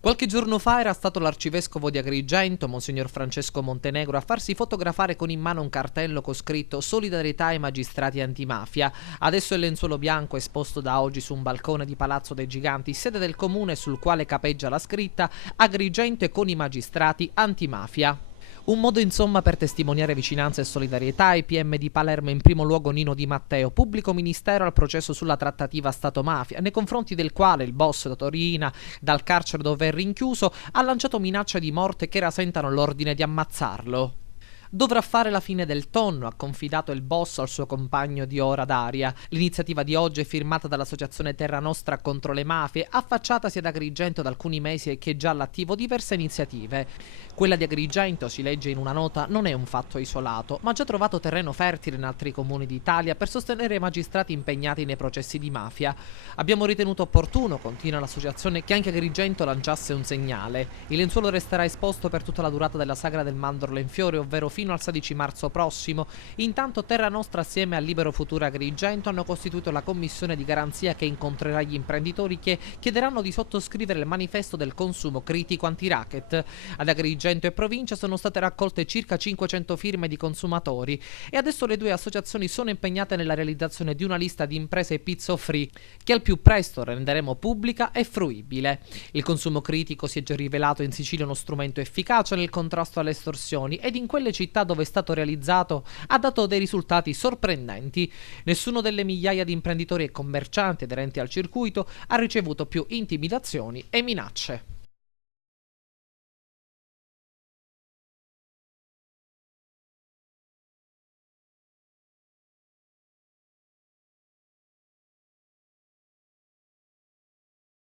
Qualche giorno fa era stato l'arcivescovo di Agrigento, Monsignor Francesco Montenegro, a farsi fotografare con in mano un cartello con scritto "Solidarietà ai magistrati antimafia". Adesso il lenzuolo bianco è esposto da oggi su un balcone di Palazzo dei Giganti, sede del comune, sul quale capeggia la scritta "Agrigento e con i magistrati antimafia". Un modo insomma per testimoniare vicinanza e solidarietà ai PM di Palermo, in primo luogo Nino Di Matteo, pubblico ministero al processo sulla trattativa Stato-mafia, nei confronti del quale il boss Torina, dal carcere dove è rinchiuso, ha lanciato minacce di morte che rasentano l'ordine di ammazzarlo. Dovrà fare la fine del tonno, ha confidato il boss al suo compagno di ora d'aria. L'iniziativa di oggi è firmata dall'associazione Terra Nostra contro le mafie, affacciatasi ad Agrigento da alcuni mesi e che è già all'attivo diverse iniziative. Quella di Agrigento, si legge in una nota, non è un fatto isolato, ma ha già trovato terreno fertile in altri comuni d'Italia per sostenere i magistrati impegnati nei processi di mafia. Abbiamo ritenuto opportuno, continua l'associazione, che anche Agrigento lanciasse un segnale. Il lenzuolo resterà esposto per tutta la durata della sagra del Mandorlo in Fiore, ovvero fino al 16 marzo prossimo. Intanto Terra Nostra assieme al Libero Futuro Agrigento hanno costituito la commissione di garanzia che incontrerà gli imprenditori che chiederanno di sottoscrivere il manifesto del consumo critico anti-racket. Ad Agrigento e provincia sono state raccolte circa 500 firme di consumatori e adesso le due associazioni sono impegnate nella realizzazione di una lista di imprese pizzo free che al più presto renderemo pubblica e fruibile. Il consumo critico si è già rivelato in Sicilia uno strumento efficace nel contrasto alle estorsioni ed in quelle città dove è stato realizzato ha dato dei risultati sorprendenti. Nessuno delle migliaia di imprenditori e commercianti aderenti al circuito ha ricevuto più intimidazioni e minacce.